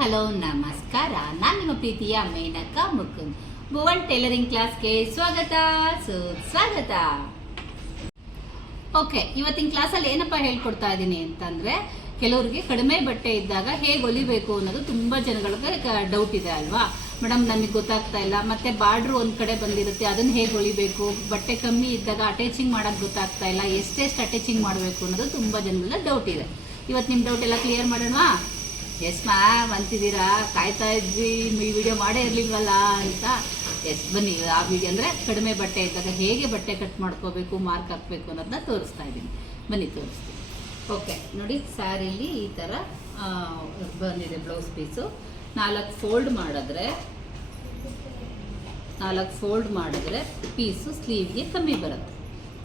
Hello, ನಮಸ್ಕಾರ. ನಾನು ನಿಮ್ಮ ಪ್ರೀತಿಯ ಮೇನಕ ಮುಕುಂದ್. ಭುವನ್ ಟೈಲರಿಂಗ್ ಕ್ಲಾಸ್ಗೆ ಸ್ವಾಗತ. ಸುಸ್ವಾಗತ ಓಕೆ, ಇವತ್ತಿನ ಕ್ಲಾಸಲ್ಲಿ ಏನಪ್ಪ ಹೇಳ್ಕೊಡ್ತಾ ಇದ್ದೀನಿ ಅಂತಂದ್ರೆ, ಕೆಲವರಿಗೆ ಕಡಿಮೆ ಬಟ್ಟೆ ಇದ್ದಾಗ ಹೇಗೆ ಹೊಲಿಬೇಕು ಅನ್ನೋದು ತುಂಬ ಜನಗಳಿಗೆ ಡೌಟ್ ಇದೆ ಅಲ್ವಾ? ಮೇಡಮ್ ನನಗೆ ಗೊತ್ತಾಗ್ತಾ ಇಲ್ಲ. ಮತ್ತೆ ಬಾರ್ಡ್ರು ಒಂದು ಕಡೆ ಬಂದಿರುತ್ತೆ ಅದನ್ನು ಹೇಗೆ ಹೊಲಿಬೇಕು ಬಟ್ಟೆ ಕಮ್ಮಿ ಇದ್ದಾಗ ಅಟ್ಯಾಚಿಂಗ್ ಮಾಡೋದು ಗೊತ್ತಾಗ್ತಾ ಇಲ್ಲ. ಎಷ್ಟೆಷ್ಟು ಅಟ್ಯಾಚಿಂಗ್ ಮಾಡಬೇಕು ಅನ್ನೋದು ತುಂಬ ಜನಗಳ ಡೌಟ್ ಇದೆ. ಇವತ್ತು ನಿಮ್ಮ ಡೌಟ್ ಎಲ್ಲ ಕ್ಲಿಯರ್ ಮಾಡೋಣ ಎಸ್ ಮ್ಯಾಮ್ ಅಂತಿದ್ದೀರಾ ಕಾಯ್ತಾ ಇದ್ವಿ. ಈ ವಿಡಿಯೋ ಮಾಡೇ ಇರಲಿಲ್ವಲ್ಲ ಅಂತ. ಎಸ್, ಬನ್ನಿ. ಆ ವಿಡಿಯೋ ಅಂದರೆ ಕಡಿಮೆ ಬಟ್ಟೆ ಇದ್ದಾಗ ಹೇಗೆ ಬಟ್ಟೆ ಕಟ್ ಮಾಡ್ಕೋಬೇಕು ಮಾರ್ಕ್ ಹಾಕಬೇಕು ಅನ್ನೋದನ್ನ ತೋರಿಸ್ತಾ ಇದ್ದೀನಿ. ಬನ್ನಿ, ತೋರಿಸ್ತೀನಿ. ಓಕೆ ನೋಡಿ ಸ್ಯಾರಿಲಿ ಈ ಥರ ಬಂದಿದೆ ಬ್ಲೌಸ್ ಪೀಸು ನಾಲ್ಕು ಫೋಲ್ಡ್ ಮಾಡಿದ್ರೆ, ನಾಲ್ಕು ಫೋಲ್ಡ್ ಮಾಡಿದ್ರೆ ಪೀಸು ಸ್ಲೀವ್ಗೆ ಕಮ್ಮಿ ಬರುತ್ತೆ.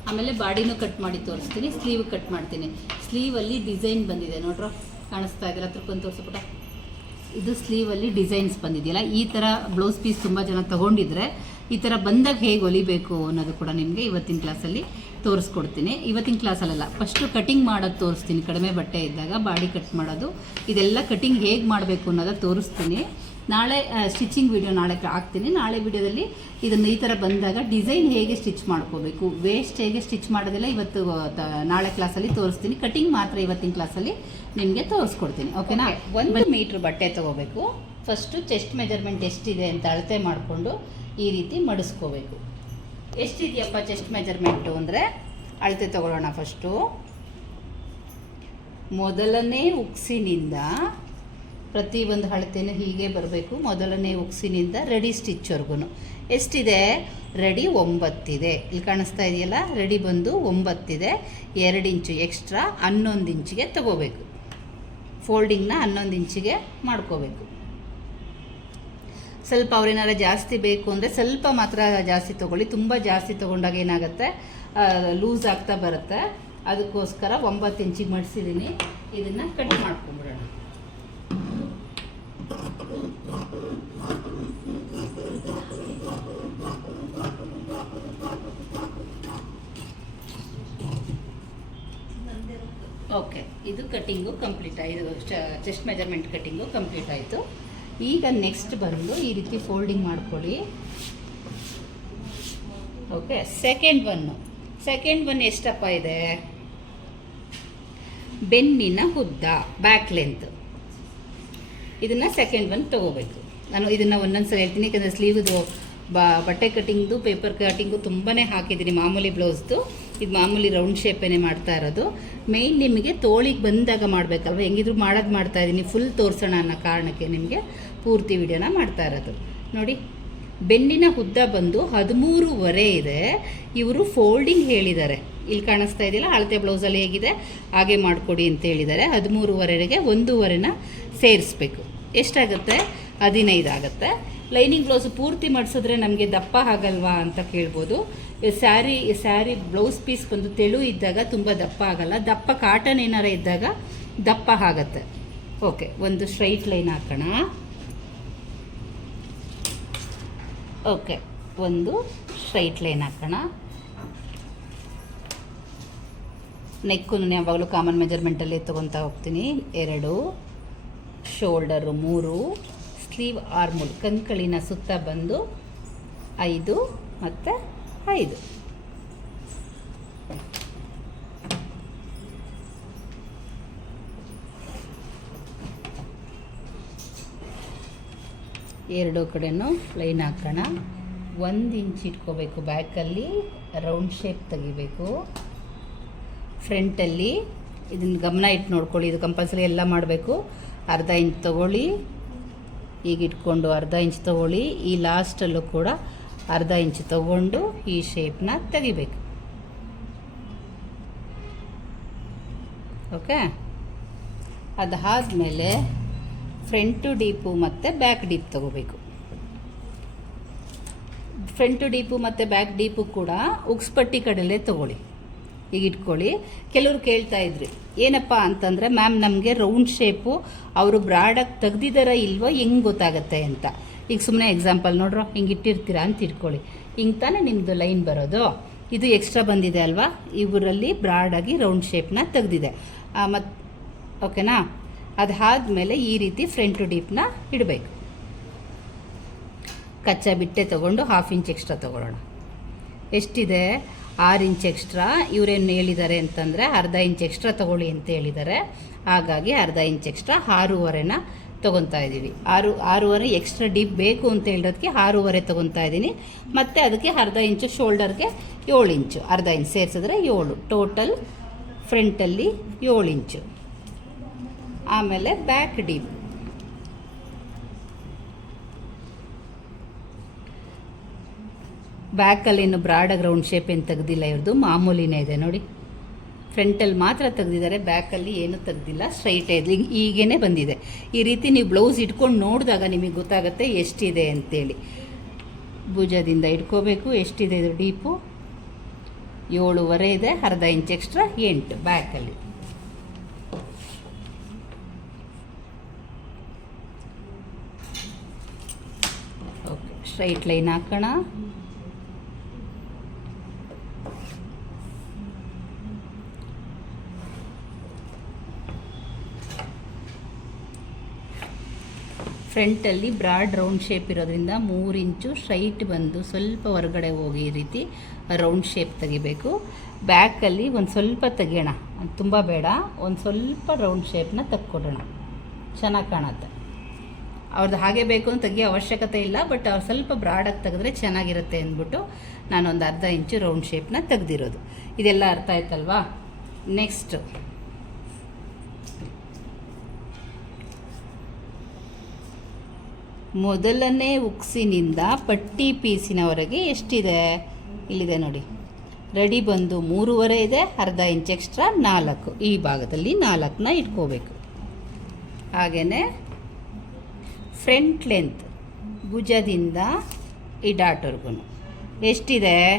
ಆಮೇಲೆ ಬಾಡಿನೂ ಕಟ್ ಮಾಡಿ ತೋರಿಸ್ತೀನಿ, ಸ್ಲೀವ್ ಕಟ್ ಮಾಡ್ತೀನಿ. ಸ್ಲೀವಲ್ಲಿ ಡಿಸೈನ್ ಬಂದಿದೆ, ನೋಡ್ರೋ? ಕಾಣಿಸ್ತಾ ಇದೆಯಲ್ಲ ತಿರ್ಕೊಂಡು ತೋರಿಸ್ಬಿಟ್ಟ ಇದು ಸ್ಲೀವಲ್ಲಿ ಡಿಸೈನ್ಸ್ ಬಂದಿದೆಯಲ್ಲ, ಈ ಥರ ಬ್ಲೌಸ್ ಪೀಸ್ ತುಂಬ ಜನ ತಗೊಂಡಿದ್ರೆ ಈ ಥರ ಬಂದಾಗ ಹೇಗೆ ಹೊಲಿಬೇಕು ಅನ್ನೋದು ಕೂಡ ನಿಮಗೆ ಇವತ್ತಿನ ಕ್ಲಾಸಲ್ಲಿ ತೋರಿಸ್ಕೊಡ್ತೀನಿ. ಇವತ್ತಿನ ಕ್ಲಾಸಲ್ಲ ಫಸ್ಟು ಕಟಿಂಗ್ ಮಾಡೋದು ತೋರಿಸ್ತೀನಿ, ಕಡಿಮೆ ಬಟ್ಟೆ ಇದ್ದಾಗ ಬಾಡಿ ಕಟ್ ಮಾಡೋದು. ಇದೆಲ್ಲ ಕಟಿಂಗ್ ಹೇಗೆ ಮಾಡಬೇಕು ಅನ್ನೋದು ತೋರಿಸ್ತೀನಿ. ನಾಳೆ ಸ್ಟಿಚಿಂಗ್ ವಿಡಿಯೋ ನಾಳೆ ಹಾಕ್ತೀನಿ. ನಾಳೆ ವಿಡಿಯೋದಲ್ಲಿ ಇದನ್ನು ಈ ಥರ ಬಂದಾಗ ಡಿಸೈನ್ ಹೇಗೆ ಸ್ಟಿಚ್ ಮಾಡ್ಕೋಬೇಕು ವೇಸ್ಟ್ ಹೇಗೆ ಸ್ಟಿಚ್ ಮಾಡೋದಿಲ್ಲ ಇವತ್ತು ನಾಳೆ ಕ್ಲಾಸಲ್ಲಿ ತೋರಿಸ್ತೀನಿ. ಕಟಿಂಗ್ ಮಾತ್ರ ಇವತ್ತಿನ ಕ್ಲಾಸಲ್ಲಿ ನಿಮಗೆ ತೋರಿಸ್ಕೊಡ್ತೀನಿ. ಓಕೆನಾ ಒಂದು ಮೀಟ್ರ್ ಬಟ್ಟೆ ತಗೋಬೇಕು. ಫಸ್ಟು ಚೆಸ್ಟ್ ಮೆಜರ್ಮೆಂಟ್ ಎಷ್ಟಿದೆ ಅಂತ ಅಳತೆ ಮಾಡಿಕೊಂಡು ಈ ರೀತಿ ಮಡಿಸ್ಕೋಬೇಕು. ಎಷ್ಟಿದೆಯಪ್ಪ ಚೆಸ್ಟ್ ಮೆಜರ್ಮೆಂಟು ಅಂದರೆ? ಅಳತೆ ತಗೊಳ್ಳೋಣ ಫಸ್ಟು ಮೊದಲನೇ ಉಕ್ಸಿನಿಂದ ಪ್ರತಿ ಒಂದು ಅಳತೆನೂ ಹೀಗೆ ಬರಬೇಕು. ಮೊದಲನೇ ಉಕ್ಸಿನಿಂದ ರೆಡಿ ಸ್ಟಿಚ್ವರೆಗೂ ಎಷ್ಟಿದೆ? ರೆಡಿ ಒಂಬತ್ತಿದೆ. ಇಲ್ಲಿ ಕಾಣಿಸ್ತಾ ಇದೆಯಲ್ಲ? ರೆಡಿ ಬಂದು ಒಂಬತ್ತಿದೆ. ಎರಡು ಇಂಚು ಎಕ್ಸ್ಟ್ರಾ ಹನ್ನೊಂದು ಇಂಚಿಗೆ ತಗೋಬೇಕು. ಫೋಲ್ಡಿಂಗ್ನ ಹನ್ನೊಂದು ಇಂಚಿಗೆ ಮಾಡ್ಕೋಬೇಕು. ಸ್ವಲ್ಪ ಅವ್ರೇನಾರ ಜಾಸ್ತಿ ಬೇಕು ಅಂದರೆ ಸ್ವಲ್ಪ ಮಾತ್ರ ಜಾಸ್ತಿ ತೊಗೊಳ್ಳಿ. ತುಂಬ ಜಾಸ್ತಿ ತೊಗೊಂಡಾಗ ಏನಾಗುತ್ತೆ? ಲೂಸ್ ಆಗ್ತಾ ಬರುತ್ತೆ. ಅದಕ್ಕೋಸ್ಕರ ಒಂಬತ್ತು ಇಂಚಿಗೆ ಮಡಿಸಿದ್ದೀನಿ ಇದನ್ನು ಕಟ್ ಮಾಡ್ಕೊಂಬಿಡೋಣ. ಓಕೆ ಇದು ಕಟ್ಟಿಂಗು ಕಂಪ್ಲೀಟ್ ಆಯಿತು. ಚೆಸ್ಟ್ ಮೆಜರ್ಮೆಂಟ್ ಕಟ್ಟಿಂಗು ಕಂಪ್ಲೀಟ್ ಆಯಿತು. ಈಗ ನೆಕ್ಸ್ಟ್ ಬಂದು ಈ ರೀತಿ ಫೋಲ್ಡಿಂಗ್ ಮಾಡ್ಕೊಳ್ಳಿ. Okay second one second one ಎಷ್ಟಪ್ಪ ಇದೆ? ಬೆನ್ನಿನ ಉದ್ದ ಬ್ಯಾಕ್ ಲೆಂತ್ ಇದನ್ನು ಸೆಕೆಂಡ್ ಒನ್ ತೊಗೋಬೇಕು. ನಾನು ಇದನ್ನು ಒಂದೊಂದು ಸಲ ಹೇಳ್ತೀನಿ, ಯಾಕಂದರೆ ಸ್ಲೀವ್ದು ಬಟ್ಟೆ ಕಟ್ಟಿಂಗ್ದು ಪೇಪರ್ ಕಟ್ಟಿಂಗು ತುಂಬಾ ಹಾಕಿದ್ದೀನಿ, ಮಾಮೂಲಿ ಬ್ಲೌಸ್ದು ಇದು ಮಾಮೂಲಿ ರೌಂಡ್ ಶೇಪೇನೆ ಮಾಡ್ತಾ ಇರೋದು. ಮೇಯ್ನ್ ನಿಮಗೆ ತೋಳಿಗೆ ಬಂದಾಗ ಮಾಡಬೇಕಲ್ವ? ಹೆಂಗಿದ್ರು ಮಾಡೋದು ಮಾಡ್ತಾ ಇದ್ದೀನಿ ಫುಲ್ ತೋರಿಸೋಣ ಅನ್ನೋ ಕಾರಣಕ್ಕೆ ನಿಮಗೆ ಪೂರ್ತಿ ವಿಡಿಯೋನ ಮಾಡ್ತಾ ಇರೋದು. ನೋಡಿ, ಬೆನ್ನಿನ ಉದ್ದ ಬಂದು ಹದಿಮೂರುವರೆ ಇದೆ. ಇವರು ಫೋಲ್ಡಿಂಗ್ ಹೇಳಿದ್ದಾರೆ. ಇಲ್ಲಿ ಕಾಣಿಸ್ತಾ ಇದೆಯಲ್ಲ, ಅಳತೆ ಬ್ಲೌಸಲ್ಲಿ ಹೇಗಿದೆ? ಹಾಗೆ ಮಾಡಿಕೊಡಿ ಅಂತ ಹೇಳಿದ್ದಾರೆ. ಹದಿಮೂರುವರೆಗೆ ಒಂದೂವರೆನ ಸೇರಿಸ್ಬೇಕು. ಎಷ್ಟಾಗುತ್ತೆ? ಹದಿನೈದು ಆಗುತ್ತೆ ಲೈನಿಂಗ್ ಬ್ಲೌಸ್ ಪೂರ್ತಿ ಮಾಡಿಸಿದ್ರೆ ನಮಗೆ ದಪ್ಪ ಆಗಲ್ವಾ ಅಂತ ಕೇಳ್ಬೋದು. ಸ್ಯಾರಿ ಸ್ಯಾರಿ ಬ್ಲೌಸ್ ಪೀಸ್ ಬಂದು ತೆಳು ಇದ್ದಾಗ ತುಂಬ ದಪ್ಪ ಆಗಲ್ಲ. ದಪ್ಪ ಕಾಟನ್ ಏನಾರ ಇದ್ದಾಗ ದಪ್ಪ ಆಗತ್ತೆ. ಓಕೆ ಒಂದು ಸ್ಟ್ರೈಟ್ ಲೈನ್ ಹಾಕೋಣ. ಓಕೆ ಒಂದು ಸ್ಟ್ರೈಟ್ ಲೈನ್ ಹಾಕೋಣ. ನೆಕ್ಕು ಯಾವಾಗಲೂ ಕಾಮನ್ ಮೆಜರ್ಮೆಂಟಲ್ಲೇ ತೊಗೊತಾ ಹೋಗ್ತೀನಿ. ಎರಡು ಶೋಲ್ಡರು ಮೂರು. ಸ್ಲೀವ್ ಆರ್ಮುಲ್ ಕಂಕಳಿನ ಸುತ್ತ ಬಂದು ಐದು ಮತ್ತು ಐದು. ಎರಡು ಕಡೆನೂ ಲೈನ್ ಹಾಕೋಣ. ಒಂದು ಇಂಚ್ ಇಟ್ಕೋಬೇಕು ಬ್ಯಾಕಲ್ಲಿ, ರೌಂಡ್ ಶೇಪ್ ತೆಗಿಬೇಕು. ಫ್ರಂಟಲ್ಲಿ ಇದನ್ನು ಗಮನ ಇಟ್ಟು ನೋಡ್ಕೊಳ್ಳಿ, ಇದು ಕಂಪಲ್ಸರಿ ಎಲ್ಲ ಮಾಡಬೇಕು. ಅರ್ಧ ಇಂಚ್ ತೊಗೊಳ್ಳಿ. ಈಗ ಇಟ್ಕೊಂಡು ಅರ್ಧ ಇಂಚ್ ತೊಗೊಳ್ಳಿ. ಈ ಲಾಸ್ಟಲ್ಲೂ ಕೂಡ ಅರ್ಧ ಇಂಚ್ ತೊಗೊಂಡು ಈ ಶೇಪ್ನ ತೆಗಿಬೇಕು. ಓಕೆ ಅದಾದಮೇಲೆ ಫ್ರಂಟು ಡೀಪು ಮತ್ತು ಬ್ಯಾಕ್ ಡೀಪ್ ತಗೋಬೇಕು. ಫ್ರಂಟು ಡೀಪು ಮತ್ತು ಬ್ಯಾಕ್ ಡೀಪು ಕೂಡ ಉಕ್ಸ್ಪಟ್ಟಿ ಕಡಲೆ ತಗೊಳ್ಳಿ. ಈಗ ಇಟ್ಕೊಳ್ಳಿ ಕೆಲವರು ಕೇಳ್ತಾ ಇದ್ರಿ, ಏನಪ್ಪ ಅಂತಂದರೆ, ಮ್ಯಾಮ್ ನಮಗೆ ರೌಂಡ್ ಶೇಪು, ಅವರು ಬ್ರಾಡಾಗಿ ತೆಗ್ದಿದಾರ ಇಲ್ವೋ ಹೆಂಗೆ ಗೊತ್ತಾಗತ್ತೆ ಅಂತ. ಈಗ ಸುಮ್ಮನೆ ಎಕ್ಸಾಂಪಲ್ ನೋಡ್ರೋ, ಹಿಂಗೆ ಇಟ್ಟಿರ್ತೀರಾ ಅಂತ ಇಟ್ಕೊಳ್ಳಿ. ಹಿಂಗೆ ತಾನೇ ನಿಮ್ಮದು ಲೈನ್ ಬರೋದು. ಇದು ಎಕ್ಸ್ಟ್ರಾ ಬಂದಿದೆ ಅಲ್ವಾ? ಇವರಲ್ಲಿ ಬ್ರಾಡಾಗಿ ರೌಂಡ್ ಶೇಪ್ನ ತೆಗ್ದಿದೆ. ಮತ್ತು ಓಕೆನಾ? ಅದಾದಮೇಲೆ ಈ ರೀತಿ ಫ್ರಂಟ್ ಡೀಪ್ನ ಇಡಬೇಕು. ಕಚ್ಚಾ ಬಿಟ್ಟೆ ತೊಗೊಂಡು, ಹಾಫ್ ಇಂಚ್ ಎಕ್ಸ್ಟ್ರಾ ತೊಗೊಳ್ಳೋಣ. ಎಷ್ಟಿದೆ? ಆರು ಇಂಚ್ ಎಕ್ಸ್ಟ್ರಾ ಇವರೇನು ಹೇಳಿದ್ದಾರೆ ಅಂತಂದರೆ ಅರ್ಧ ಇಂಚ್ ಎಕ್ಸ್ಟ್ರಾ ತೊಗೊಳ್ಳಿ ಅಂತ ಹೇಳಿದ್ದಾರೆ ಹಾಗಾಗಿ ಅರ್ಧ ಇಂಚ್ ಎಕ್ಸ್ಟ್ರಾ ಆರೂವರೆನ ತೊಗೊತಾ ಇದ್ದೀವಿ ಆರು, ಆರೂವರೆ ಎಕ್ಸ್ಟ್ರಾ ಡೀಪ್ ಬೇಕು ಅಂತ ಹೇಳಿರೋದಕ್ಕೆ ಆರೂವರೆ ತೊಗೊತಾ ಇದ್ದೀನಿ ಮತ್ತು ಅದಕ್ಕೆ ಅರ್ಧ ಇಂಚು ಶೋಲ್ಡರ್ಗೆ ಏಳು ಇಂಚು ಅರ್ಧ ಇಂಚ್ ಸೇರಿಸಿದ್ರೆ ಏಳು ಟೋಟಲ್ ಫ್ರಂಟಲ್ಲಿ ಏಳು ಇಂಚು ಆಮೇಲೆ ಬ್ಯಾಕ್ ಡೀಪ್ ಬ್ಯಾಕಲ್ಲಿ ಇನ್ನು ಬ್ರಾಡಾಗಿ ರೌಂಡ್ ಶೇಪ್ ಏನು ತೆಗ್ದಿಲ್ಲ ಇವ್ರದ್ದು ಮಾಮೂಲಿನೇ ಇದೆ ನೋಡಿ. ಫ್ರಂಟಲ್ಲಿ ಮಾತ್ರ ತೆಗ್ದಿದ್ದಾರೆ, ಬ್ಯಾಕಲ್ಲಿ ಏನೂ ತೆಗ್ದಿಲ್ಲ ಸ್ಟ್ರೈಟ್ ಇದೆ. ಈಗೇನೆ ಬಂದಿದೆ. ಈ ರೀತಿ ನೀವು ಬ್ಲೌಸ್ ಇಟ್ಕೊಂಡು ನೋಡಿದಾಗ ನಿಮಗೆ ಗೊತ್ತಾಗುತ್ತೆ ಎಷ್ಟಿದೆ ಅಂತೇಳಿ. ಭುಜದಿಂದ ಇಟ್ಕೋಬೇಕು, ಎಷ್ಟಿದೆ ಇದು ಡೀಪು? ಏಳುವರೆ ಇದೆ, ಅರ್ಧ ಇಂಚ್ ಎಕ್ಸ್ಟ್ರಾ ಎಂಟು ಬ್ಯಾಕಲ್ಲಿ. ಓಕೆ ಸ್ಟ್ರೈಟ್ ಲೈನ್ ಹಾಕೋಣ. ಫ್ರಂಟಲ್ಲಿ ಬ್ರಾಡ್ ರೌಂಡ್ ಶೇಪ್ ಇರೋದ್ರಿಂದ ಮೂರು ಇಂಚು ಸ್ಟ್ರೈಟ್ ಬಂದು ಸ್ವಲ್ಪ ಹೊರಗಡೆ ಹೋಗಿ ಈ ರೀತಿ ರೌಂಡ್ ಶೇಪ್ ತೆಗಿಬೇಕು. ಬ್ಯಾಕಲ್ಲಿ ಒಂದು ಸ್ವಲ್ಪ ತೆಗಿಯೋಣ. ತುಂಬ ಬೇಡ. ಒಂದು ಸ್ವಲ್ಪ ರೌಂಡ್ ಶೇಪ್ನ ತಕ್ಕೊಡೋಣ. ಚೆನ್ನಾಗಿ ಕಾಣುತ್ತೆ. ಅವ್ರದ್ದು ಹಾಗೆ ಬೇಕು ಅಂತ ತೆಗಿಯೋ ಅವಶ್ಯಕತೆ ಇಲ್ಲ, ಬಟ್ ಅವ್ರು ಸ್ವಲ್ಪ ಬ್ರಾಡಾಗಿ ತೆಗೆದ್ರೆ ಚೆನ್ನಾಗಿರುತ್ತೆ ಅಂದ್ಬಿಟ್ಟು ನಾನೊಂದು ಅರ್ಧ ಇಂಚು ರೌಂಡ್ ಶೇಪ್ನ ತೆಗೆದಿರೋದು. ಇದೆಲ್ಲ ಅರ್ಥ ಆಯ್ತಲ್ವಾ? ನೆಕ್ಸ್ಟು. ಮೊದಲನೇ ಉಕ್ಸಿನಿಂದ ಪಟ್ಟಿ ಪೀಸಿನವರೆಗೆ ಎಷ್ಟಿದೆ? ಇಲ್ಲಿದೆ ನೋಡಿ. ರೆಡಿ ಬಂದು ಮೂರುವರೆ ಇದೆ, ಅರ್ಧ ಇಂಚ್ ಎಕ್ಸ್ಟ್ರಾ ನಾಲ್ಕು. ಈ ಭಾಗದಲ್ಲಿ ನಾಲ್ಕನ್ನ ಇಟ್ಕೋಬೇಕು. ಹಾಗೆಯೇ ಫ್ರಂಟ್ ಲೆಂತ್ ಭುಜದಿಂದ ಈ ಡಾಟ್ವರ್ಗು ಎಷ್ಟಿದೆ?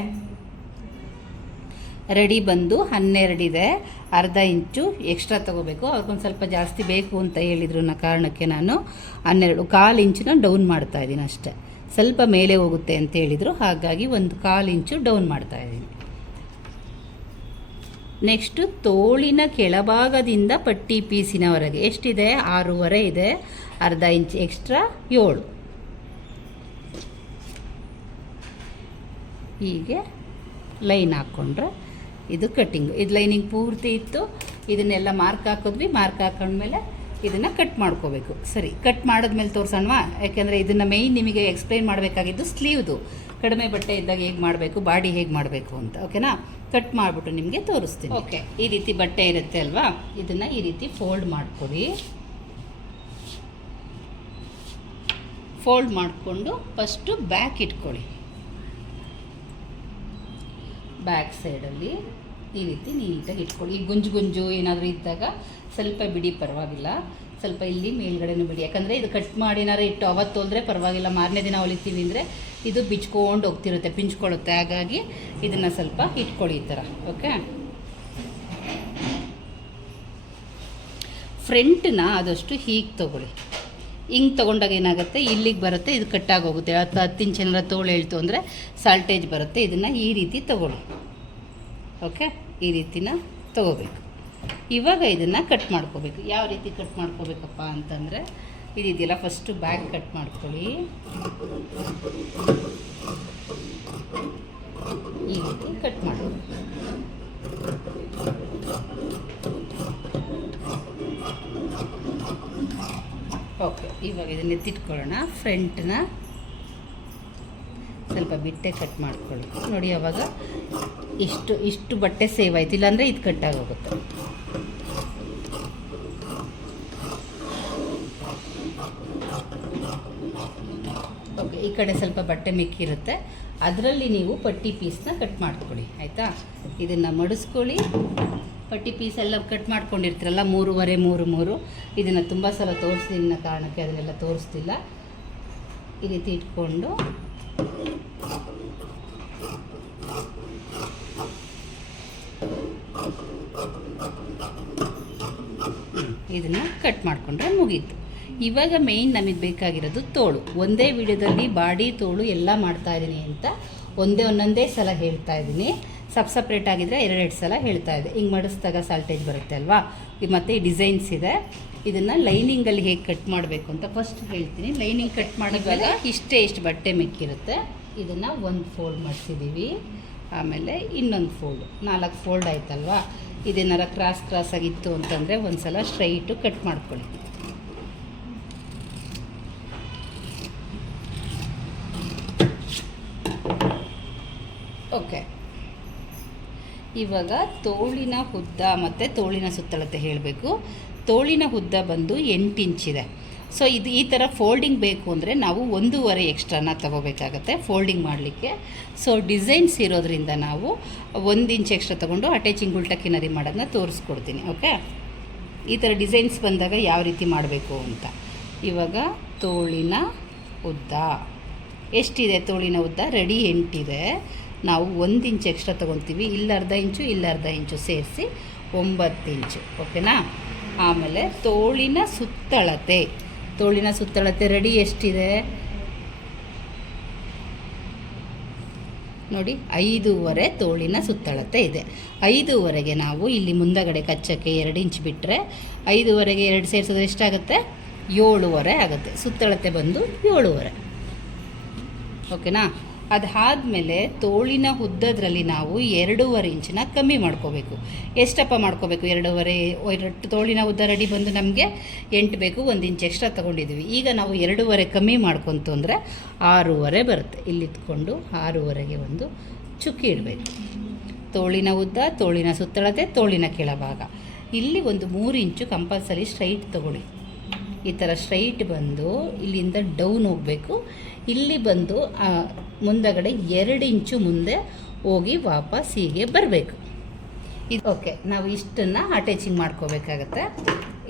ರೆಡಿ ಬಂದು ಹನ್ನೆರಡಿದೆ ಅರ್ಧ ಇಂಚು ಎಕ್ಸ್ಟ್ರಾ ತೊಗೋಬೇಕು. ಅವ್ರಿಗೊಂದು ಸ್ವಲ್ಪ ಜಾಸ್ತಿ ಬೇಕು ಅಂತ ಹೇಳಿದ್ರು ಅನ್ನೋ ಕಾರಣಕ್ಕೆ ನಾನು ಹನ್ನೆರಡು ಕಾಲು ಇಂಚನ್ನ ಡೌನ್ ಮಾಡ್ತಾ ಇದ್ದೀನಿ ಅಷ್ಟೇ. ಸ್ವಲ್ಪ ಮೇಲೆ ಹೋಗುತ್ತೆ ಅಂತ ಹೇಳಿದರು. ಹಾಗಾಗಿ ಒಂದು ಕಾಲು ಇಂಚು ಡೌನ್ ಮಾಡ್ತಾ ಇದ್ದೀನಿ. ನೆಕ್ಸ್ಟು ತೋಳಿನ ಕೆಳಭಾಗದಿಂದ ಪಟ್ಟಿ ಪೀಸಿನವರೆಗೆ ಎಷ್ಟಿದೆ? ಆರೂವರೆ ಇದೆ. ಅರ್ಧ ಇಂಚ್ ಎಕ್ಸ್ಟ್ರಾ ಏಳು. ಹೀಗೆ ಲೈನ್ ಹಾಕ್ಕೊಂಡ್ರೆ ಇದು ಕಟ್ಟಿಂಗು ಇದು ಲೈನಿಂಗ್ ಪೂರ್ತಿ ಇತ್ತು. ಇದನ್ನೆಲ್ಲ ಮಾರ್ಕ್ ಹಾಕಿದ್ವಿ. ಮಾರ್ಕ್ ಹಾಕೊಂಡ್ಮೇಲೆ ಇದನ್ನು ಕಟ್ ಮಾಡ್ಕೋಬೇಕು. ಸರಿ ಕಟ್ ಮಾಡಿದ್ಮೇಲೆ ತೋರಿಸೋಣವಾ? ಯಾಕೆಂದರೆ ಇದನ್ನು ಮೇಯ್ನ್ ನಿಮಗೆ ಎಕ್ಸ್ಪ್ಲೈನ್ ಮಾಡಬೇಕಾಗಿದ್ದು ಸ್ಲೀವ್ದು ಕಡಿಮೆ ಬಟ್ಟೆ ಇದ್ದಾಗ ಹೇಗೆ ಮಾಡಬೇಕು ಬಾಡಿ ಹೇಗೆ ಮಾಡಬೇಕು ಅಂತ ಓಕೆನಾ ಕಟ್ ಮಾಡಿಬಿಟ್ಟು ನಿಮಗೆ ತೋರಿಸ್ತೀನಿ. ಓಕೆ ಈ ರೀತಿ ಬಟ್ಟೆ ಇರುತ್ತೆ ಅಲ್ವಾ? ಇದನ್ನು ಈ ರೀತಿ ಫೋಲ್ಡ್ ಮಾಡ್ಕೊಡಿ. ಫೋಲ್ಡ್ ಮಾಡಿಕೊಂಡು ಫಸ್ಟು ಬ್ಯಾಕ್ ಇಟ್ಕೊಳ್ಳಿ. ಬ್ಯಾಕ್ ಸೈಡಲ್ಲಿ ಈ ರೀತಿ ನೀಟಾಗಿ ಇಟ್ಕೊಳ್ಳಿ. ಈ ಗುಂಜು ಗುಂಜು ಏನಾದರೂ ಇದ್ದಾಗ ಸ್ವಲ್ಪ ಬಿಡಿ, ಪರವಾಗಿಲ್ಲ. ಸ್ವಲ್ಪ ಇಲ್ಲಿ ಮೇಲ್ಗಡೆನೂ ಬಿಡಿ. ಯಾಕಂದರೆ ಇದು ಕಟ್ ಮಾಡಿನಾರ ಇಟ್ಟು ಅವತ್ತು ಹೋದ್ರೆ ಪರವಾಗಿಲ್ಲ. ಮಾರನೇ ದಿನ ಹೊಲಿತೀವಿ ಅಂದರೆ ಇದು ಬಿಚ್ಕೊಂಡು ಹೋಗ್ತಿರುತ್ತೆ, ಪಿಂಚ್ಕೊಳ್ಳುತ್ತೆ. ಹಾಗಾಗಿ ಇದನ್ನು ಸ್ವಲ್ಪ ಇಟ್ಕೊಳ್ಳಿ ಈ ಥರ ಓಕೆ ಫ್ರಂಟ್ನ ಆದಷ್ಟು ಹೀಗೆ ತೊಗೊಳ್ಳಿ. ಹಿಂಗೆ ತೊಗೊಂಡಾಗ ಏನಾಗುತ್ತೆ? ಇಲ್ಲಿಗೆ ಬರುತ್ತೆ, ಇದು ಕಟ್ಟಾಗೋಗುತ್ತೆ ಹತ್ತು ಹತ್ತು ಇಂಚಿನ ಏನಾರ ತೋಳು ಹೇಳ್ತು ಅಂದರೆ ಸಾಲ್ಟೇಜ್ ಬರುತ್ತೆ. ಇದನ್ನು ಈ ರೀತಿ ತಗೊಳ್ಳಿ. ಓಕೆ? ಈ ರೀತಿನ ತಗೋಬೇಕು. ಇವಾಗ ಇದನ್ನು ಕಟ್ ಮಾಡ್ಕೋಬೇಕು. ಯಾವ ರೀತಿ ಕಟ್ ಮಾಡ್ಕೋಬೇಕಪ್ಪ ಅಂತಂದರೆ ಇದೆಯಲ್ಲ ಫಸ್ಟು ಬ್ಯಾಗ್ ಕಟ್ ಮಾಡ್ಕೊಳ್ಳಿ. ಈ ರೀತಿ ಕಟ್ ಮಾಡಿ ಓಕೆ, ಇವಾಗ ಇದನ್ನ ಎತ್ತಿಟ್ಕೊಳ್ಳೋಣ. ಫ್ರಂಟ್ನ ಸ್ವಲ್ಪ ಬಿಟ್ಟೆ ಕಟ್ ಮಾಡ್ಕೊಳ್ಳಿ. ನೋಡಿ ಅವಾಗ ಇಷ್ಟು ಇಷ್ಟು ಬಟ್ಟೆ ಸೇವ್ ಆಯ್ತು. ಇಲ್ಲಾಂದರೆ ಇದು ಕಟ್ಟಾಗೋಗುತ್ತೆ ಓಕೆ ಈ ಕಡೆ ಸ್ವಲ್ಪ ಬಟ್ಟೆ ಮಿಕ್ಕಿರುತ್ತೆ. ಅದರಲ್ಲಿ ನೀವು ಪಟ್ಟಿ ಪೀಸ್ನ ಕಟ್ ಮಾಡ್ಕೊಳ್ಳಿ. ಆಯಿತಾ? ಇದನ್ನು ಮಡಿಸ್ಕೊಳ್ಳಿ. ಪಟ್ಟಿ ಪೀಸ್ ಎಲ್ಲ ಕಟ್ ಮಾಡ್ಕೊಂಡಿರ್ತೀರಲ್ಲ, ಮೂರುವರೆ, ಮೂರು ಮೂರು. ಇದನ್ನು ತುಂಬ ಸಲ ತೋರಿಸಿದ ಕಾರಣಕ್ಕೆ ಅದನ್ನೆಲ್ಲ ತೋರಿಸ್ತಿಲ್ಲ. ಈ ರೀತಿ ಇಟ್ಕೊಂಡು ಇದನ್ನು ಕಟ್ ಮಾಡಿಕೊಂಡ್ರೆ ಮುಗೀತು. ಇವಾಗ ಮೇಯ್ನ್ ನಮಗೆ ಬೇಕಾಗಿರೋದು ತೋಳು. ಒಂದೇ ವಿಡಿಯೋದಲ್ಲಿ ಬಾಡಿ, ತೋಳು ಎಲ್ಲ ಮಾಡ್ತಾ ಇದ್ದೀನಿ ಅಂತ ಒಂದೇ ಒಂದೊಂದೇ ಸಲ ಹೇಳ್ತಾ ಇದ್ದೀನಿ. ಸಪ್ ಸಪ್ರೇಟ್ ಆಗಿದ್ದರೆ ಎರಡೆರಡು ಸಲ ಹೇಳ್ತಾ ಇದೆ. ಹಿಂಗೆ ಮಡಿಸ್ದಾಗ ಸಾಲ್ಟೇಜ್ ಬರುತ್ತೆ ಅಲ್ವಾ? ಮತ್ತು ಡಿಸೈನ್ಸ್ ಇದೆ. ಇದನ್ನು ಲೈನಿಂಗಲ್ಲಿ ಹೇಗೆ ಕಟ್ ಮಾಡಬೇಕು ಅಂತ ಫಸ್ಟ್ ಹೇಳ್ತೀನಿ. ಲೈನಿಂಗ್ ಕಟ್ ಮಾಡಿದಾಗ ಇಷ್ಟೇ ಇಷ್ಟು ಬಟ್ಟೆ ಮೆಕ್ಕಿರುತ್ತೆ. ಇದನ್ನು ಒಂದು ಫೋಲ್ಡ್ ಮಾಡಿಸಿದ್ದೀವಿ ಆಮೇಲೆ ಇನ್ನೊಂದು ಫೋಲ್ಡ್ ನಾಲ್ಕು ಫೋಲ್ಡ್ ಆಯ್ತಲ್ವಾ? ಇದೇನಾರ ಕ್ರಾಸ್ ಕ್ರಾಸ್ ಆಗಿತ್ತು ಅಂತಂದರೆ ಒಂದು ಸಲ ಸ್ಟ್ರೈಟು ಕಟ್ ಮಾಡ್ಕೊಳ್ಳಿ. ಓಕೆ ಇವಾಗ ತೋಳಿನ ಉದ್ದ ಮತ್ತು ತೋಳಿನ ಸುತ್ತಳತೆ ಹೇಳಬೇಕು. ತೋಳಿನ ಉದ್ದ ಬಂದು ಎಂಟು ಇಂಚಿದೆ ಸೊ ಇದು ಈ ಥರ ಫೋಲ್ಡಿಂಗ್ ಬೇಕು ಅಂದರೆ ನಾವು ಒಂದೂವರೆ ಎಕ್ಸ್ಟ್ರಾನ ತಗೋಬೇಕಾಗತ್ತೆ ಫೋಲ್ಡಿಂಗ್ ಮಾಡಲಿಕ್ಕೆ. ಸೊ ಡಿಸೈನ್ಸ್ ಇರೋದ್ರಿಂದ ನಾವು ಒಂದು ಇಂಚ್ ಎಕ್ಸ್ಟ್ರಾ ತೊಗೊಂಡು ಅಟ್ಯಾಚಿಂಗ್ ಕಿನರಿ ಮಾಡೋದನ್ನ ತೋರಿಸ್ಕೊಡ್ತೀನಿ ಓಕೆ ಈ ಥರ ಡಿಸೈನ್ಸ್ ಬಂದಾಗ ಯಾವ ರೀತಿ ಮಾಡಬೇಕು ಅಂತ. ಇವಾಗ ತೋಳಿನ ಉದ್ದ. ಎಷ್ಟಿದೆ ತೋಳಿನ ಉದ್ದ? ರೆಡಿ ಎಂಟಿದೆ. ನಾವು ಒಂದು ಇಂಚ್ ಎಕ್ಸ್ಟ್ರಾ ತೊಗೊತೀವಿ. ಇಲ್ಲ ಅರ್ಧ ಇಂಚು ಇಲ್ಲ ಅರ್ಧ ಇಂಚು ಸೇರಿಸಿ ಒಂಬತ್ತು ಇಂಚು ಓಕೆನಾ ಆಮೇಲೆ ತೋಳಿನ ಸುತ್ತಳತೆ. ತೋಳಿನ ಸುತ್ತಳತೆ ರೆಡಿ ಎಷ್ಟಿದೆ? ನೋಡಿ, ಐದೂವರೆ ತೋಳಿನ ಸುತ್ತಳತೆ ಇದೆ. ಐದೂವರೆಗೆ ನಾವು ಇಲ್ಲಿ ಮುಂದಗಡೆ ಕಚ್ಚಕ್ಕೆ ಎರಡು ಇಂಚ್ ಬಿಟ್ಟರೆ ಐದೂವರೆಗೆ ಎರಡು ಸೇರಿಸಿದ್ರೆ ಎಷ್ಟಾಗುತ್ತೆ? ಏಳುವರೆ ಆಗುತ್ತೆ. ಸುತ್ತಳತೆ ಬಂದು ಏಳುವರೆ. ಓಕೆನಾ ಅದಾದಮೇಲೆ ತೋಳಿನ ಉದ್ದದ್ರಲ್ಲಿ ನಾವು ಎರಡೂವರೆ ಇಂಚನ್ನ ಕಮ್ಮಿ ಮಾಡ್ಕೋಬೇಕು. ಎಷ್ಟಪ್ಪ ಮಾಡ್ಕೋಬೇಕು? ಎರಡೂವರೆ, ಎರಡು ತೋಳಿನ ಉದ್ದ ರೆಡಿ ಬಂದು ನಮಗೆ ಎಂಟು ಬೇಕು, ಒಂದು ಇಂಚ್ ಎಕ್ಸ್ಟ್ರಾ ತೊಗೊಂಡಿದ್ದೀವಿ. ಈಗ ನಾವು ಎರಡೂವರೆ ಕಮ್ಮಿ ಮಾಡ್ಕೊತು ಅಂದರೆ ಆರೂವರೆ ಬರುತ್ತೆ. ಇಲ್ಲಿತ್ಕೊಂಡು ಆರೂವರೆಗೆ ಒಂದು ಚುಕ್ಕಿ ಇಡಬೇಕು. ತೋಳಿನ ಉದ್ದ, ತೋಳಿನ ಸುತ್ತಳತೆ, ತೋಳಿನ ಕೆಳಭಾಗ. ಇಲ್ಲಿ ಒಂದು ಮೂರು ಇಂಚು ಕಂಪಲ್ಸರಿ ಸ್ಟ್ರೈಟ್ ತಗೊಳ್ಳಿ. ಈ ಥರ ಸ್ಟ್ರೈಟ್ ಬಂದು ಇಲ್ಲಿಂದ ಡೌನ್ ಹೋಗಬೇಕು. ಇಲ್ಲಿ ಬಂದು ಮುಂದಗಡೆ ಎರಡು ಇಂಚು ಮುಂದೆ ಹೋಗಿ ವಾಪಸ್ ಹೀಗೆ ಬರಬೇಕು. ಇದು ಓಕೆ ನಾವು ಇಷ್ಟನ್ನು ಅಟ್ಯಾಚಿಂಗ್ ಮಾಡ್ಕೋಬೇಕಾಗತ್ತೆ.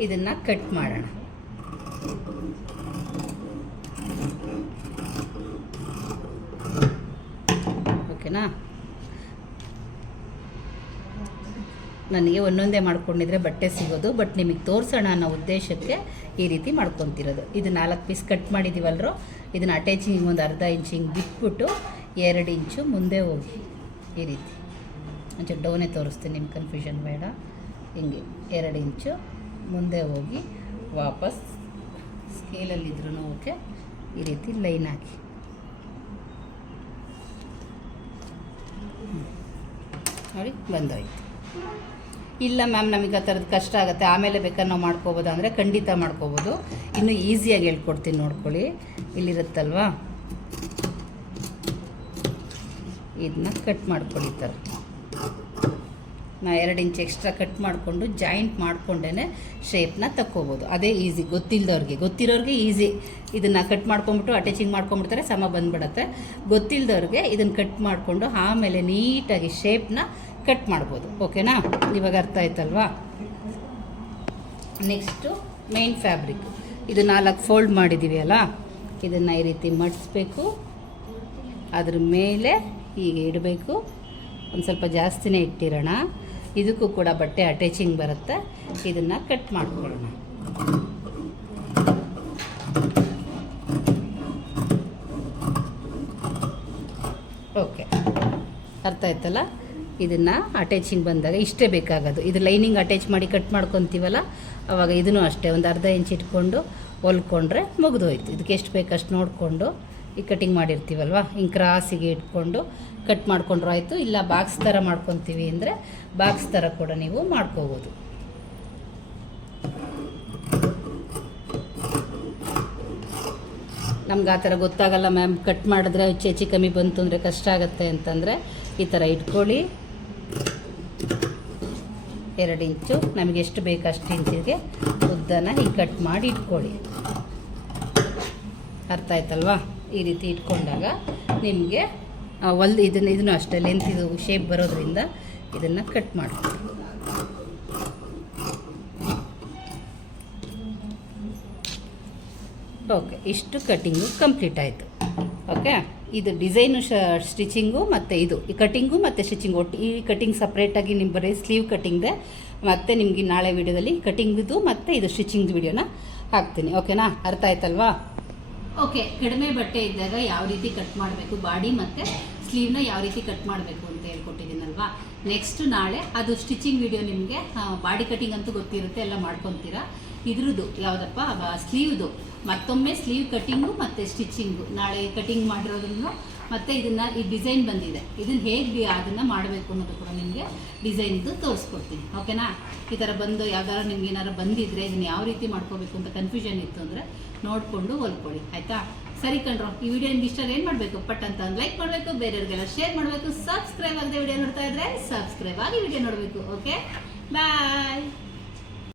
ಇದನ್ನು ಕಟ್ ಮಾಡೋಣ. ಓಕೆನಾ ನನಗೆ ಒಂದೊಂದೇ ಮಾಡ್ಕೊಂಡಿದ್ರೆ ಬಟ್ಟೆ ಸಿಗೋದು ಬಟ್ ನಿಮಗೆ ತೋರಿಸೋಣ ಅನ್ನೋ ಉದ್ದೇಶಕ್ಕೆ ಈ ರೀತಿ ಮಾಡ್ಕೊತಿರೋದು. ಇದು ನಾಲ್ಕು ಪೀಸ್ ಕಟ್ ಮಾಡಿದ್ದೀವಲ್ರೋ ಇದನ್ನು ಅಟ್ಯಾಚಿಂಗ್ ಒಂದು ಅರ್ಧ ಇಂಚ್ ಹಿಂಗೆ ಬಿಟ್ಬಿಟ್ಟು ಎರಡು ಇಂಚು ಮುಂದೆ ಹೋಗಿ. ಈ ರೀತಿ. ಒಂಚೂರು ಡೌನೇ ತೋರಿಸ್ತೀನಿ ನಿಮ್ಮ ಕನ್ಫ್ಯೂಷನ್ ಬೇಡ. ಹಿಂಗೆ ಎರಡು ಇಂಚು ಮುಂದೆ ಹೋಗಿ ವಾಪಸ್ ಸ್ಕೇಲಲ್ಲಿದ್ರೂ ಓಕೆ. ಈ ರೀತಿ ಲೈನ್ ಹಾಕಿ. ನೋಡಿ ಬಂದೋಯ್ತು. ಇಲ್ಲ ಮ್ಯಾಮ್, ನಮಗೆ ಆ ಥರದ್ದು ಕಷ್ಟ ಆಗುತ್ತೆ. ಆಮೇಲೆ ಬೇಕಾದ್ರೆ ನಾವು ಮಾಡ್ಕೋಬೋದು ಅಂದರೆ ಖಂಡಿತ ಮಾಡ್ಕೋಬೋದು. ಇನ್ನೂ ಈಸಿಯಾಗಿ ಹೇಳ್ಕೊಡ್ತೀನಿ ನೋಡ್ಕೊಳ್ಳಿ. ಇಲ್ಲಿರುತ್ತಲ್ವಾ? ಇದನ್ನ ಕಟ್ ಮಾಡ್ಕೊಳ್ಳಿ ಥರ. ಎರಡು ಇಂಚ್ ಎಕ್ಸ್ಟ್ರಾ ಕಟ್ ಮಾಡಿಕೊಂಡು ಜಾಯಿಂಟ್ ಮಾಡಿಕೊಂಡೇನೆ ಶೇಪ್ನ ತಕ್ಕೋಬೋದು. ಅದೇ ಈಸಿ ಗೊತ್ತಿಲ್ಲದವ್ರಿಗೆ ಗೊತ್ತಿರೋರಿಗೆ ಈಸಿ ಇದನ್ನು ಕಟ್ ಮಾಡ್ಕೊಂಬಿಟ್ಟು ಅಟ್ಯಾಚಿಂಗ್ ಮಾಡ್ಕೊಂಬಿಡ್ತಾರೆ ಸಮ ಬಂದ್ಬಿಡತ್ತೆ. ಗೊತ್ತಿಲ್ಲದವ್ರಿಗೆ ಇದನ್ನು ಕಟ್ ಮಾಡಿಕೊಂಡು ಆಮೇಲೆ ನೀಟಾಗಿ ಶೇಪ್ನ ಕಟ್ ಮಾಡ್ಬೋದು. ಓಕೆನಾ ಇವಾಗ ಅರ್ಥ ಆಯ್ತಲ್ವಾ? ನೆಕ್ಸ್ಟು ಮೇನ್ ಫ್ಯಾಬ್ರಿಕ್ ಇದು ನಾಲ್ಕು ಫೋಲ್ಡ್ ಮಾಡಿದ್ದೀವಿ ಅಲ್ಲ? ಇದನ್ನು ಈ ರೀತಿ ಮಡಿಸ್ಬೇಕು. ಅದ್ರ ಮೇಲೆ ಹೀಗೆ ಇಡಬೇಕು. ಒಂದು ಸ್ವಲ್ಪ ಜಾಸ್ತಿನೇ ಇಟ್ಟಿರೋಣ. ಇದಕ್ಕೂ ಕೂಡ ಬಟ್ಟೆ ಅಟ್ಯಾಚಿಂಗ್ ಬರುತ್ತೆ. ಇದನ್ನು ಕಟ್ ಮಾಡ್ಕೊಳ್ಳೋಣ. ಓಕೆ ಅರ್ಥ ಆಯ್ತಲ್ಲ? ಇದನ್ನು ಅಟ್ಯಾಚಿಂಗ್ ಬಂದಾಗ ಇಷ್ಟೇ ಬೇಕಾಗೋದು. ಇದು ಲೈನಿಂಗ್ ಅಟ್ಯಾಚ್ ಮಾಡಿ ಕಟ್ ಮಾಡ್ಕೊತೀವಲ್ಲ, ಅವಾಗ ಇದನ್ನು ಅಷ್ಟೇ ಒಂದು ಅರ್ಧ ಇಂಚ್ ಇಟ್ಕೊಂಡು ಹೊಲ್ಕೊಂಡ್ರೆ ಮುಗಿದೋಯ್ತು ಇದಕ್ಕೆ ಎಷ್ಟು ಬೇಕು ಅಷ್ಟು ನೋಡಿಕೊಂಡು ಈ ಕಟಿಂಗ್ ಮಾಡಿರ್ತೀವಲ್ವ? ಹಿಂಗೆ ಕ್ರಾಸಿಗೆ ಇಟ್ಕೊಂಡು ಕಟ್ ಮಾಡ್ಕೊಂಡ್ರು ಆಯಿತು. ಇಲ್ಲ ಬಾಕ್ಸ್ ಥರ ಮಾಡ್ಕೊತೀವಿ ಅಂದರೆ ಬಾಕ್ಸ್ ಥರ ಕೂಡ ನೀವು ಮಾಡ್ಕೋಬೋದು. ನಮ್ಗೆ ಆ ಥರ ಗೊತ್ತಾಗಲ್ಲ ಮ್ಯಾಮ್. ಕಟ್ ಮಾಡಿದ್ರೆ ಹೆಚ್ಚು ಹೆಚ್ಚು ಕಮ್ಮಿ ಬಂತು ಅಂದರೆ ಕಷ್ಟ ಆಗುತ್ತೆ ಅಂತಂದರೆ ಈ ಥರ ಇಟ್ಕೊಳ್ಳಿ. ಎರಡು ಇಂಚು. ನಮಗೆ ಎಷ್ಟು ಬೇಕು ಅಷ್ಟು ಇಂಚಿಗೆ ಉದ್ದನ ಹೀಗೆ ಕಟ್ ಮಾಡಿ ಇಟ್ಕೊಳ್ಳಿ. ಅರ್ಥ ಆಯ್ತಲ್ವಾ? ಈ ರೀತಿ ಇಟ್ಕೊಂಡಾಗ ನಿಮಗೆ ಹೊಲ್ದು ಇದನ್ನು ಇದನ್ನು ಅಷ್ಟೇ ಲೆಂತ್ ಇದು ಶೇಪ್ ಬರೋದ್ರಿಂದ ಇದನ್ನು ಕಟ್ ಮಾಡ್ಕೊಳ್ಳಿ ಓಕೆ ಇಷ್ಟು ಕಟ್ಟಿಂಗು ಕಂಪ್ಲೀಟ್ ಆಯಿತು. ಓಕೆ ಇದು ಡಿಸೈನು ಶ ಸ್ಟಿಚಿಂಗು ಮತ್ತು ಇದು, ಈ ಕಟ್ಟಿಂಗು ಮತ್ತು ಸ್ಟಿಚಿಂಗ್ ಒಟ್ಟು ಈ ಕಟ್ಟಿಂಗ್ ಸಪ್ರೇಟಾಗಿ ನಿಮ್ಮ ಬರೀ ಸ್ಲೀವ್ ಕಟ್ಟಿಂಗ್ದೆ ಮತ್ತು ನಿಮಗೆ ನಾಳೆ ವೀಡಿಯೋದಲ್ಲಿ ಕಟ್ಟಿಂಗ್ದು ಮತ್ತು ಇದು ಸ್ಟಿಚಿಂಗ್ ವೀಡಿಯೋನ ಹಾಕ್ತೀನಿ. ಓಕೆನಾ ಅರ್ಥ ಆಯ್ತಲ್ವಾ? ಓಕೆ, ಕಡಿಮೆ ಬಟ್ಟೆ ಇದ್ದಾಗ ಯಾವ ರೀತಿ ಕಟ್ ಮಾಡಬೇಕು? ಬಾಡಿ ಮತ್ತು ಸ್ಲೀವ್ನ ಯಾವ ರೀತಿ ಕಟ್ ಮಾಡಬೇಕು ಅಂತ ಹೇಳ್ಕೊಟ್ಟಿದ್ದೀನಲ್ವಾ? ನೆಕ್ಸ್ಟ್ ನಾಳೆ ಅದು ಸ್ಟಿಚಿಂಗ್ ವಿಡಿಯೋ ನಿಮಗೆ ಬಾಡಿ ಕಟಿಂಗ್ ಅಂತೂ ಗೊತ್ತಿರುತ್ತೆ, ಎಲ್ಲ ಮಾಡ್ಕೊತೀರಾ? ಇದ್ರದ್ದು ಯಾವುದಪ್ಪ? ಸ್ಲೀವ್ದು ಮತ್ತೊಮ್ಮೆ ಸ್ಲೀವ್ ಕಟಿಂಗು ಮತ್ತು ಸ್ಟಿಚಿಂಗು ನಾಳೆ ಕಟಿಂಗ್ ಮಾಡಿರೋದನ್ನು ಮತ್ತು ಇದನ್ನು ಈ ಡಿಸೈನ್ ಬಂದಿದೆ. ಇದನ್ನು ಹೇಗೆ ಅದನ್ನು ಮಾಡಬೇಕು ಅನ್ನೋದು ಕೂಡ ನಿಮಗೆ ಡಿಸೈನ್ದು ತೋರಿಸ್ಕೊಡ್ತೀನಿ. ಓಕೆನಾ? ಈ ಥರ ಬಂದು ಯಾವ್ದಾರು ನಿಮ್ಗೆ ಏನಾರು ಬಂದಿದ್ರೆ ಇದನ್ನು ಯಾವ ರೀತಿ ಮಾಡ್ಕೋಬೇಕು ಅಂತ ಕನ್ಫ್ಯೂಷನ್ ಇತ್ತು ಅಂದರೆ ನೋಡಿಕೊಂಡು ಹೊಲ್ಕೊಳ್ಳಿ ಆಯಿತಾ? ಸರಿ ಕಣ್ರೋ, ಈ ವಿಡಿಯೋ ನಿಮ್ಗೆ ಇಷ್ಟ ಏನು ಮಾಡಬೇಕು? ಪಟ್ ಅಂತ ಲೈಕ್ ಮಾಡಬೇಕು, ಬೇರೆಯವ್ರಿಗೆಲ್ಲ ಶೇರ್ ಮಾಡಬೇಕು ಸಬ್ಸ್ಕ್ರೈಬ್ ಆಗದೆ ವಿಡಿಯೋ ನೋಡ್ತಾ ಇದ್ರೆ ಸಬ್ಸ್ಕ್ರೈಬ್ ಆಗಿ ವಿಡಿಯೋ ನೋಡಬೇಕು. Okay bye